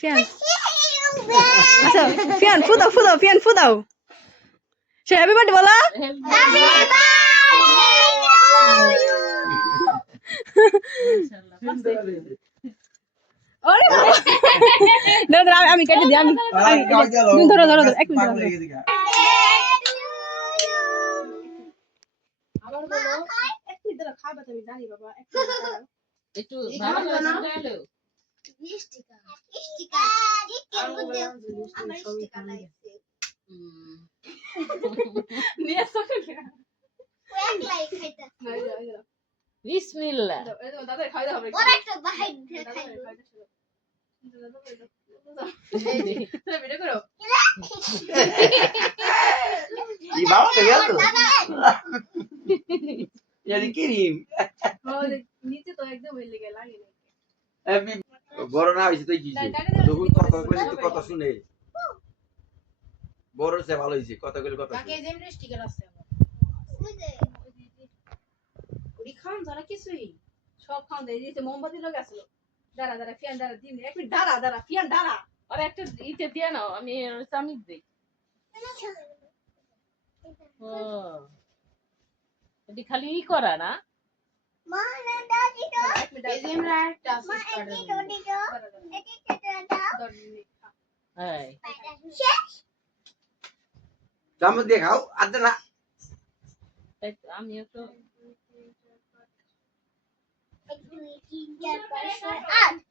fan আচ্ছা fan ফুদাও ফুদাও fan ফুদাও সে happy birthday বলা আমি কেটে দিই আমি ধরো ধরো ধরো এক মিনিট আবার বলো এক মিনিট ধরো খাবার তুমি জানি বাবা এক মিনিট একটু ভালো করে মিষ্টিকা কেকের মধ্যে মিষ্টিকা লাগছে নিয়ে সকে এক লাইক খাইতা বিসমিল্লাহ দাদা খাইতে হবে ওর একটা বাহির দিয়ে খাইবো ভিডিও করো এই বাবা তো গেল ইয়াদি কিরিম নিচে তো একদম হইলে গে লাগে না আমি বড় না হইছে তুই কি যখন কথা কইলি তো কথা শুনে বড় সে ভালো হইছে কথা কইলি কথা কাকে যেমন স্টিকার আছে বুঝে ওই খান যারা কিছুই সব খান দেই দিতে মোমবাতি লাগাছিল দাঁড়া দাঁড়া ফিয়ান দাঁড়া দিন এক মিনিট দাঁড়া দাঁড়া ফিয়ান দাঁড়া আর একটা ইতে দিয়ে নাও আমি চামিচ দেই ও এটি খালি ই করা না মানে দাদি তো এক মিনিট এই যে আমরা একটা মা এটি তো এটি তো দাও হ্যাঁ শেষ চামচ দিয়ে খাও আদে না তাই তো আমিও তো 1 2 3 4 5 6 8